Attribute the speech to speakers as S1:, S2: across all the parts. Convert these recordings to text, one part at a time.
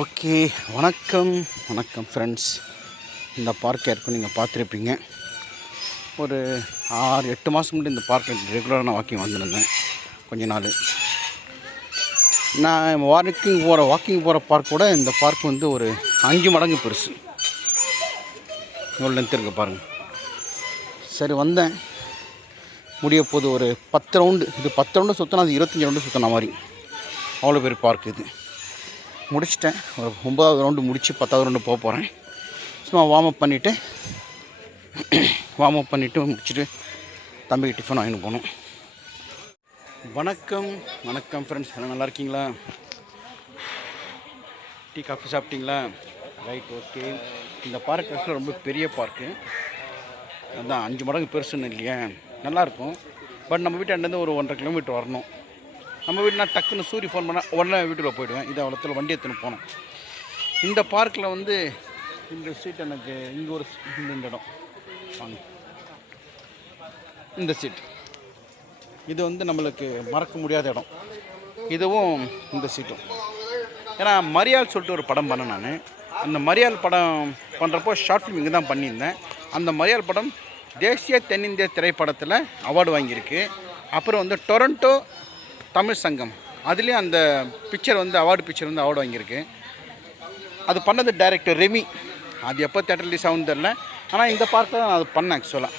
S1: Okay வணக்கம் வணக்கம் friends இந்த பார்க் யாருக்கும் நீங்கள் பார்த்துருப்பீங்க. ஒரு ஆறு எட்டு மாதம் முன்னாடி இந்த பார்க்கில் ரெகுலராக நான் வாக்கிங் வந்துருந்தேன். கொஞ்ச நாள். நான் வாக்கிங் போகிற வாக்கிங் போகிற பார்க் கூட இந்த பார்க் வந்து ஒரு அஞ்சு மடங்கு பெருசு. இவ்வளோ லென்த் இருக்குது பாருங்கள் சரி வந்தேன். முடிய போது ஒரு பத்து ரவுண்டு இது பத்து ரவுண்டு சுற்றினா அது இருபத்தஞ்சி ரவுண்டு சுற்றின மாதிரி. அவ்வளோ பெரிய பார்க் இது. முடிச்சிட்டேன். ஒரு ஒம்பதாவது ரவுண்டு முடித்து பத்தாவது ரவுண்டு போக போகிறேன் சும்மா வார்ம் அப் பண்ணிவிட்டு வார்ம் அப் பண்ணிவிட்டு முடிச்சுட்டு தம்பிக்கு டிஃபன் வாங்கிட்டு போகணும். வணக்கம் வணக்கம் ஃப்ரெண்ட்ஸ் எல்லாம் நல்லா இருக்கீங்களா? டீ காஃபி சாப்பிட்டீங்களா? ரைட் ஓகே இந்த பார்க் ஆக்சுவலாக ரொம்ப பெரிய பார்க்கு அதான் அஞ்சு மடங்கு பெருசுன்னு இல்லையா. நல்லாயிருக்கும் பட் நம்ம வீட்டாண்டேருந்து ஒரு ஒன்றரை கிலோமீட்டர் வரணும். நம்ம வீட்டில் டக்குன்னு சூரிய ஃபோன் பண்ணால் உடனே வீட்டுக்குள்ளே போயிடுவேன். இது அவ்வளோத்துல வண்டி எடுத்துன்னு போனோம் இந்த பார்க்கில் வந்து இந்த சீட் எனக்கு இங்கே ஒரு இந்த இந்த இடம். வாங்க. இந்த சீட் இது வந்து நம்மளுக்கு மறக்க முடியாத இடம். இதுவும் இந்த சீட்டும் ஏன்னா மரியாள் சொல்லிட்டு ஒரு படம் பண்ணேன் நான். அந்த மரியாள் படம் பண்ணுறப்போ ஷார்ட் ஃபிலிம் இங்கே தான் பண்ணியிருந்தேன். அந்த மரியாள் படம் தேசிய தென்னிந்திய திரைப்படத்தில் அவார்டு வாங்கியிருக்கு. அப்புறம் வந்து டொரண்டோ தமிழ் சங்கம். அதுலேயும் அந்த பிக்சர் வந்து அவார்டு பிக்சர் வந்து அவார்டு வாங்கியிருக்கு. அது பண்ணது டைரக்டர் ரெமி. அது எப்போ தேட்டர் ரிலீஸ் ஆகுன்னு தெரில ஆனால் இந்த பார்க்கில் தான் நான் அது பண்ணேன் ஆக்சுவலாக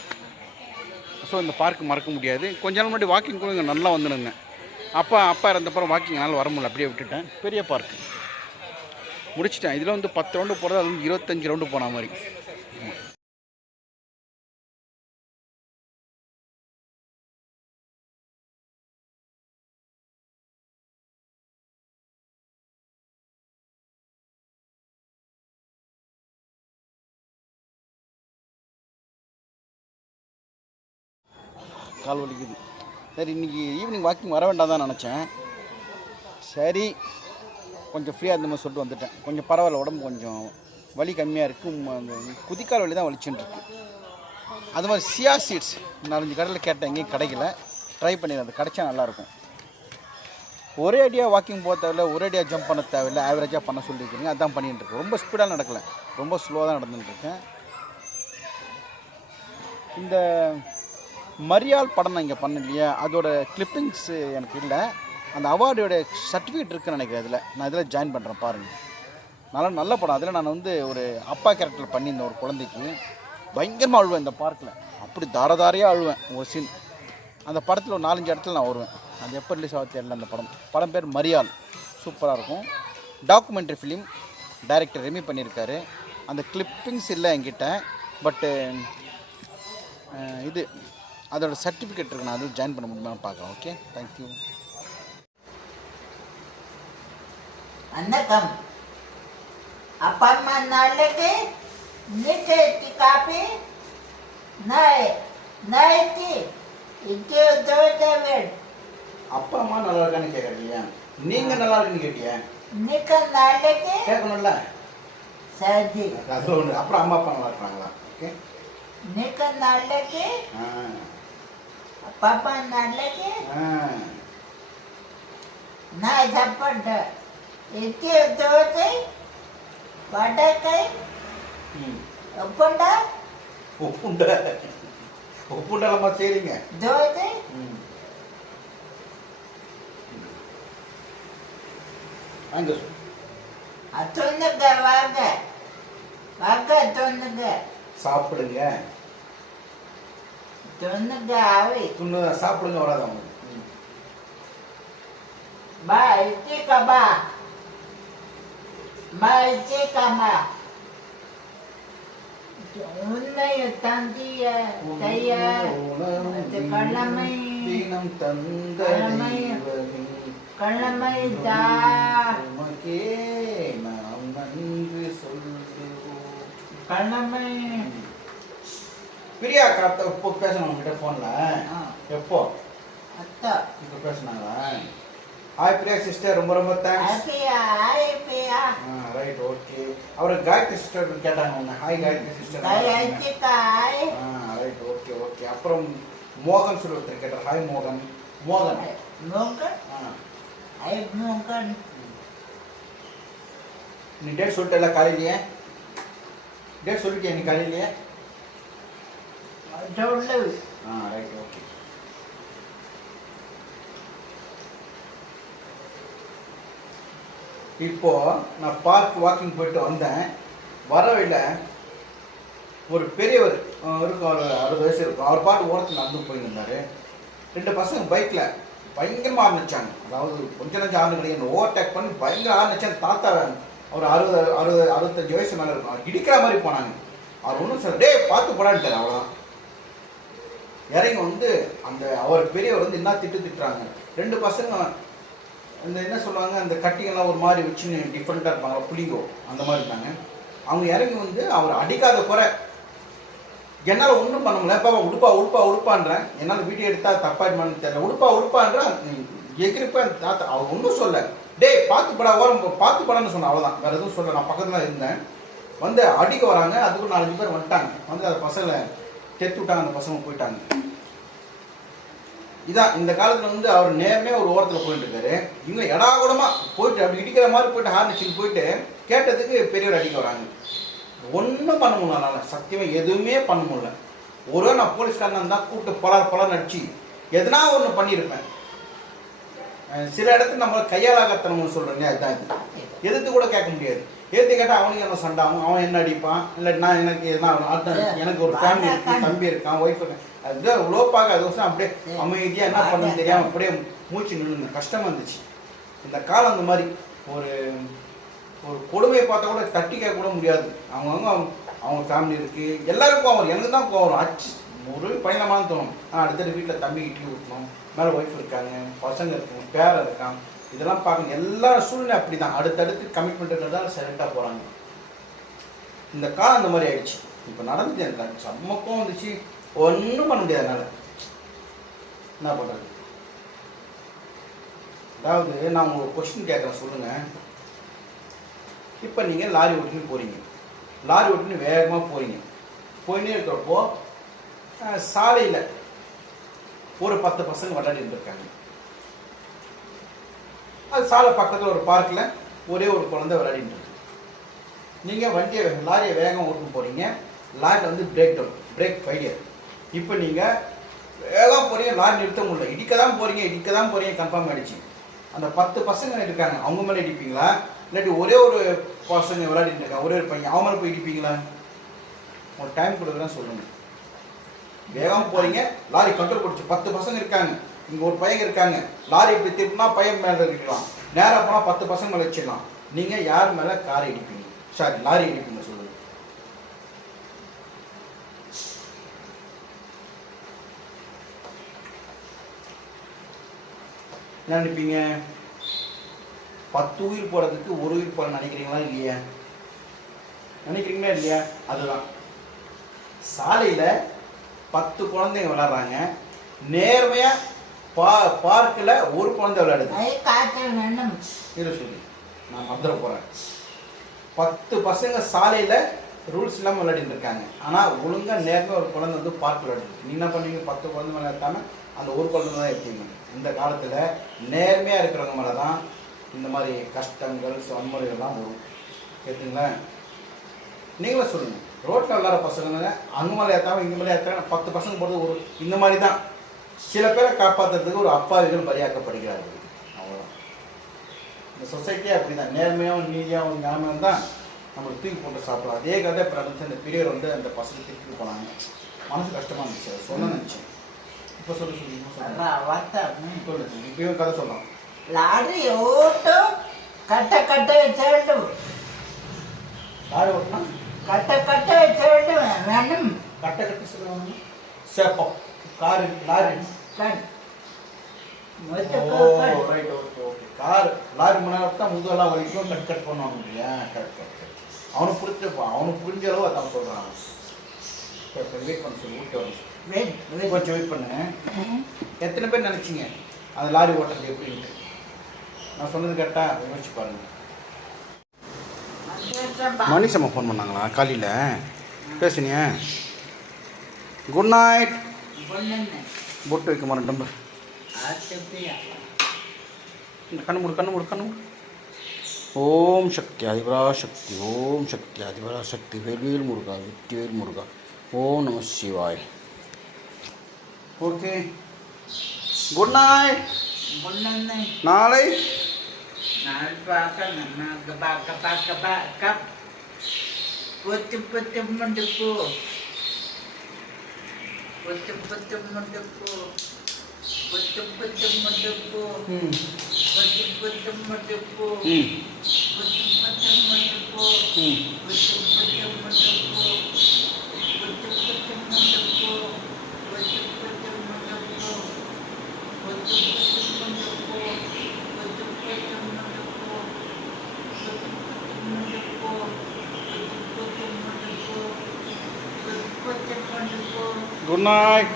S1: ஸோ இந்த பார்க் மறக்க முடியாது. கொஞ்ச நாள் முன்னாடி வாக்கிங் கூட இங்கே நல்லா வந்துருந்தேன். அப்பா அப்பா இருந்தப்பறம் வாக்கிங் என்னால் வர முடியல. அப்படியே விட்டுட்டேன். பெரிய பார்க் முடிச்சிட்டேன். இதில் வந்து பத்து ரவுண்டு போகிறது அது வந்து இருபத்தஞ்சி ரவுண்டு போன மாதிரி. கால் வலிக்குது. சரி இன்றைக்கி ஈவினிங் வாக்கிங் வர வேண்டாம் தான் நினச்சேன். சரி கொஞ்சம் ஃப்ரீயாக இருந்த மாதிரி சொல்லிட்டு வந்துட்டேன். கொஞ்சம் பரவாயில்ல உடம்பு கொஞ்சம் வலி கம்மியாக இருக்கும் அந்த குதிக்கால் வலி தான் வலிச்சுன்னுருக்கு அது மாதிரி சியா சீட்ஸ் நாலஞ்சு கடையில் கேட்டேன் எங்கேயும் கிடைக்கல. ட்ரை பண்ணிடுறேன் அது கிடைச்சா நல்லாயிருக்கும். ஒரே அடியாக வாக்கிங் போக தேவையில்ல ஒரே அடியாக ஜம்ப் பண்ண தேவையில்ல ஆவரேஜாக பண்ண சொல்லியிருக்கீங்க. அதான் பண்ணிகிட்டு ரொம்ப ஸ்பீடாக நடக்கல. ரொம்ப ஸ்லோவாக தான் நடந்துகிட்டு இருக்கேன். இந்த மரியாள் படம் நான் இங்கே பண்ணலையே இல்லையா? அதோட கிளிப்பிங்ஸு எனக்கு இல்லை. அந்த அவார்டோட சர்டிஃபிகேட் இருக்குன்னு நினைக்கிறேன் இதில் நான் இதில் ஜாயின் பண்ணுறேன் பாருங்கள் நல்ல நல்ல படம். அதில் நான் வந்து ஒரு அப்பா கேரக்டர் பண்ணியிருந்தேன் ஒரு குழந்தைக்கு. பயங்கரமாக அழுவேன் இந்த பார்க்கில் அப்படி தாரதாரையாக அழுவேன் ஒரு சீன் அந்த படத்தில் ஒரு நாலஞ்சு இடத்துல நான் வருவேன். அது எப்போ ரிலீஸ் ஆக தெரியல அந்த படம். படம் பேர் மரியாள். சூப்பராக இருக்கும். டாக்குமெண்ட்ரி ஃபிலிம் டைரக்டர் ரெமி பண்ணியிருக்காரு. அந்த கிளிப்பிங்ஸ் இல்லை என்கிட்ட. பட்டு இது அதோட சர்டிஃபிகேட் இருக்கு. நான் அது ஜாயின் பண்ண முடியுமான்னு பார்க்குறேன் ஓகே தேங்க்யூ
S2: வணக்கம். அப்பா அம்மா நாளைக்கு நீட்டு காப்பி. நாய் நாய்க்கு இங்கே தோட்டவே
S1: அப்பா அம்மா நல்லா இருக்கான்னு கேட்குறீங்க நீங்கள் நல்லா இருக்குன்னு கேட்டியா?
S2: நிக்க நாளைக்கு
S1: கேட்கணும்ல?
S2: சரி.
S1: அது ஒன்று அப்புறம் அம்மா அப்பா நல்லா இருக்காங்களா ஓகே
S2: நிக்க நாளைக்கு
S1: ஆ.
S2: பாப்பா
S1: ஆ
S2: நாய் சாப்பாடு இங்கே தோட்டை வடக்கை
S1: ம்
S2: ஒப்பண்டா
S1: உப்புண்ட உப்புண்டலம்மா சரிங்க ம் அங்கே
S2: தொண்ணுங்க வாங்க வாங்க தொண்ணுங்க
S1: சாப்பிடுங்க துண்ணு சாப்பிடுங்க வராது அவங்களுக்கு ம்.
S2: Ba, itika ba? Ba, itika ba? உன்னைய தந்திய தைய கள்ளமை
S1: தினம் தந்த
S2: கள்ளமை தா
S1: உமக்கே நாம் நன்றி சொல்லுவோம்
S2: கள்ளமை
S1: பிரியா காத்த இப்போ பேசணும் உங்ககிட்ட ஃபோனில் எப்போ?
S2: அத்தா.
S1: இப்போ பேசினாங்க ஹாய் பிரியா சிஸ்டர் ரொம்ப ரொம்ப தேங்க்ஸ் ரைட் ஓகே அவர் காயத்ரி சிஸ்டர் கேட்டாங்க உங்க hi Gayathri sister right okay okay அப்புறம் மோகன் சொல்லி ஒருத்தர் கேட்டார். ஹாய் மோகன். மோகன்.
S2: மூங்கன்
S1: ஆ.
S2: ஐ மூங்கன்
S1: நீ டேட் சொல்லிட்டல காலையிலேயே? டேட் சொல்லிட்டியா நீ காலையிலேயே?
S2: சொல்லு
S1: ஆ ரைட் ஓகே இப்போ நான் பார்க் வாக்கிங் போயிட்டு வந்தேன். வர வழியில் ஒரு பெரியவர் இருக்கும் ஒரு அறுபது வயசு இருக்கும். அவர் பாட்டு ஓரத்தில் நடந்து போயிருந்தார் ரெண்டு பசங்க பைக்கில் பயங்கரமாக ஆரம்பிச்சாங்க அதாவது கொஞ்சம் நஞ்சம் ஆரம்பி கிடையாது. ஓவர்டேக் பண்ணி பயங்கர ஆரம்பிச்சாங்க தாத்தா ஒரு அறுபது அறுபது அறுபத்தஞ்சு வயசு மேலே இருக்கும். அவர் இடிக்கிற மாதிரி போனாங்க. அவர் ஒன்றும் சார் டே பார்த்து போடான்ட்டார் அவ்வளோதான் இறங்கி வந்து அந்த அவர் பெரியவர் வந்து என்ன திட்டு திட்டுறாங்க? ரெண்டு பசங்க இந்த என்ன சொல்லுவாங்க அந்த கட்டிங்கெல்லாம் ஒரு மாதிரி வச்சு டிஃப்ரெண்ட்டாக இருப்பாங்க புளிங்கோ அந்த மாதிரி இருக்காங்க. அவங்க இறங்கி வந்து அவர் அடிக்காத குறை. என்னால் ஒன்றும் பண்ண முடியல. பாப்பா உடுப்பா உடுப்பா உடுப்பான்றேன். என்னால் வீடியோ எடுத்தால் தப்பாயிடுமான்னு தெரியல. உடுப்பா உடுப்பான்றேன். எகிரிப்பேன் தாத்தா அவர் ஒன்றும் சொல்ல டேய் பார்த்து படா ஓரம் பார்த்து படான்னு சொன்னேன். அவ்வளோதான் வேறு எதுவும் சொல்ல நான் பக்கத்தில் இருந்தேன். வந்து அடிக்க வராங்க. அதுக்கு நாலஞ்சு பேர் வந்துட்டாங்க. வந்து அதை பசங்களை தெத்து விட்டாங்க அந்த பசங்க போயிட்டாங்க. இதான் இந்த காலத்தில் வந்து அவர் நேர்மையாக ஒரு ஓரத்தில் போயிட்டு இருக்காரு இவங்க எடா கூடமா போயிட்டு அப்படி இடிக்கிற மாதிரி போயிட்டு ஹார்னிச்சின்னு போயிட்டு கேட்டதுக்கு பெரியவர் அடிக்க வராங்க. ஒன்றும் பண்ண முடியல என்னால் சத்தியமாக எதுவுமே பண்ண முடியல. ஒரு நான் போலீஸ்காரன் இருந்தால் கூப்பிட்டு பலர் பலர் நடிச்சு எதனா ஒன்று பண்ணியிருப்பேன். சில இடத்துல நம்ம கையாளாகத்தனம் சொல்கிறேங்க அதுதான் இது. எதிர்த்து கூட கேட்க முடியாது. எதிர்த்து கேட்டால் அவனுக்கு என்ன சண்டை? ஆகும் அவன் என்ன அடிப்பான்? இல்லை நான் எனக்கு அடுத்த எனக்கு ஒரு ஃபேமிலி இருக்கு தம்பி இருக்கான் ஒய்ஃப் இருக்கான் அதுதான் லோப்பாக அது வருஷம் அப்படியே அமைதியாக என்ன பண்ணணும்னு தெரியாமல் அப்படியே மூச்சு நின்று கஷ்டமாக இருந்துச்சு இந்த காலம் அந்த மாதிரி ஒரு ஒரு கொடுமையை பார்த்தா கூட தட்டி கேட்க கூட முடியாது. அவங்கவுங்க அவங்க அவங்க ஃபேமிலி இருக்குது எல்லாருக்கும் அவர் எனக்கு தான் கோவம் அச்சு ஒரு பயணமான தோணும். ஆ அடுத்தது வீட்டில் தம்பி இட்லி ஊற்றணும் மேலே ஒய்ஃப் இருக்காங்க பசங்க இருக்காங்க பேரன் இருக்கான். இதெல்லாம் பார்க்கணும் எல்லா சூழ்நிலை அப்படி தான் அடுத்தடுத்து கமிட்மெண்ட் தான் செலக்டாக போகிறாங்க இந்த காலம் அந்த மாதிரி ஆயிடுச்சு. இப்போ நடந்துச்சு எனக்கு செம்மக்கம் வந்துச்சு. ஒன்றும் பண்ண முடியாது என்னால். என்ன பண்ணுறது அதாவது நான் உங்களுக்கு கொஸ்டின் கேட்குறேன் சொல்லுங்கள் இப்போ நீங்கள் லாரி ஓட்டின்னு போகிறீங்க லாரி ஓட்டின்னு வேகமாக போகிறீங்க போயின்னே இருக்கிறப்போ சாலையில் ஒரு பத்து பசங்க விளையாடிட்டு இருக்காங்க அது சாலை பக்கத்தில் ஒரு பார்க்கில் ஒரே ஒரு குழந்தை விளையாடிட்டு இருக்கு. நீங்கள் வண்டியை லாரியை வேகம் ஓட்டு போகிறீங்க லாரியில் வந்து பிரேக் டவுன் பிரேக் ஃபெயிலியர் இப்போ நீங்கள் வேகம் போகிறீங்க லாரி நிறுத்த முடியல. இடிக்க தான் போகிறீங்க இடிக்க தான் போகிறீங்க கன்ஃபார்ம் ஆகிடுச்சு அந்த பத்து பசங்க இருக்காங்க. அவங்க மேலே இடிப்பீங்களா? இல்லாட்டி ஒரே ஒரு பசங்க விளையாடிட்டு இருக்காங்க. ஒரே ஒரு பையன் அவன் மேலே போய் இடிப்பீங்களா? ஒரு டைம் கொடுக்குறேன் சொல்லுங்கள் வேகம் போகிறீங்க லாரி கண்ட்ரோல் பிடிச்சி பத்து பசங்க இருக்காங்க. இங்கே ஒரு பையன் இருக்காங்க. லாரி இப்படி திருப்பினா பையன் மேலே இருக்கலாம் நேராக போனால் பத்து பசங்க மேலே வச்சிடலாம். நீங்கள் யார் மேலே காரை இடிப்பீங்க? சாரி லாரி இடிப்பீங்க சொல்லுங்கள் என்ன நினைப்பீங்க? பத்து உயிர் போகிறதுக்கு ஒரு உயிர் போட நினைக்கிறீங்களா இல்லையா? நினைக்கிறீங்களா இல்லையா? அதுதான். சாலையில் பத்து குழந்தைங்க விளையாடுறாங்க. நேர்மையாக பா பார்க்கில் ஒரு குழந்தை விளையாடுது. இரு சொல்லி. நான் மதுர போகிறேன் பத்து பசங்க சாலையில் ரூல்ஸ் இல்லாமல் விளையாடிட்டு இருக்காங்க. ஆனால் ஒழுங்காக நேர்மையாக ஒரு குழந்தை வந்து பார்க் விளையாடுது. நீ என்ன பண்ணுவீங்க? பத்து குழந்தை இருக்காமல் அந்த ஒரு குழந்தை தான் இருப்பீங்க இந்த காலத்தில் நேர்மையாக இருக்கிறவங்க மேலே தான் இந்த மாதிரி கஷ்டங்கள் வன்முறைகள்லாம் வரும். கேட்டுங்களா? நீங்களே சொல்லுங்கள் ரோட்டில் விளாட்ற பசங்க அங்கே மேலே ஏற்றாம இங்கே மேலே ஏற்றாங்க பத்து பசங்க போகிறது ஒரு இந்த மாதிரி தான். சில பேரை காப்பாற்றுறதுக்கு ஒரு அப்பாவிகள் பலியாக்கப்படுகிறார்கள். அவ்வளோதான் இந்த சொசைட்டியே அப்படி தான் நேர்மையாகவும் நீதியாகவும் ஞானமும் தான் நம்மளுக்கு தூக்கி போட்டு சாப்பிடலாம். அதே கதை இப்போ நடந்துச்சு. அந்த பெரியவர் வந்து அந்த பசங்க திருப்பி போனாங்க. மனசு கஷ்டமாக இருந்துச்சு. அதை சொல்ல நினச்சேன். இப்போ சொல்லு சொல்லி இப்போ சொல்லு.
S2: அதான் வட்டம்
S1: சொல்லு சொல்லு. இப்பயும் கதை சொல்லலாம்.
S2: லாரி ஓட்டும் கட்ட கட்ட வச்சு
S1: யார் ஓட்டினா?
S2: கட்ட கட்ட வச்சு வேணும்.
S1: கட்ட கட்டி சொல்லுவாங்க. சேப்பம். Car lorry.
S2: கண்.
S1: Right okay okay car lorry முன்னாடி தான் முதுகெல்லாம் வரைக்கும் கட் கட் பண்ணுவாங்க இல்லையா? கரெக்ட் கரெக்ட் அவனுக்கு புரிஞ்சிருப்பான் அவனுக்கு புரிஞ்ச அளவு அதான் சொல்கிறான் வெயிட் பண்ண சொல்லி ஊட்டி
S2: வெயிட்
S1: கொஞ்சம் வெயிட் பண்ணு. எத்தனை பேர் நினச்சிங்க? அந்த லாரி ஓட்டுறது எப்படின்ட்டு. நான் சொன்னது கேட்டால் யோசிச்சு பாருங்க. மணிஷம்மா ஃபோன் பண்ணாங்களா? காலையில். பேசுனியா? குட் நைட் பொட்டு வைக்க மாட்டேன் டம்பர் கண்ணு மூடு கண்ணு மூடு கண்ணு மூடு. ஓம் சக்தி அதிபரா சக்தி ஓம் சக்தி அதிபரா சக்தி. வேல்வேல் முருகா வெற்றிவேல் முருகா. ஓம் நம சிவாய். ஓகே. குட் நைட் நாளை.
S2: பார்க்க பார்க்க பார்க்க பொத்து பொத்து முண்டுக்கு பொத்து பொத்து முண்டுக்கு பொத்து பொத்து முண்டுக்கு
S1: ம்
S2: பொத்து பொத்து முண்டுக்கு
S1: ம்
S2: பொத்து பொத்து முண்டுக்கு
S1: ம்
S2: பொத்து பொத்து முண்டுக்கு பொத்து பொத்து முண்டுக்கு பொத்து பொத்து முண்டுக்கு பொத்து பொத்து முண்டுக்கு பொத்து பொத்து முண்டுக்கு
S1: குட் நைட்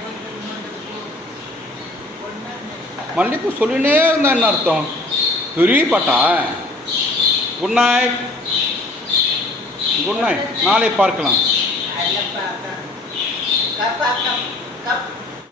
S1: மல்லிப்பூ சொல்லினே இருந்தா என்ன அர்த்தம்? பெரிய பாட்டா குட் நைட் குட் நைட் நாளை பார்க்கலாம்.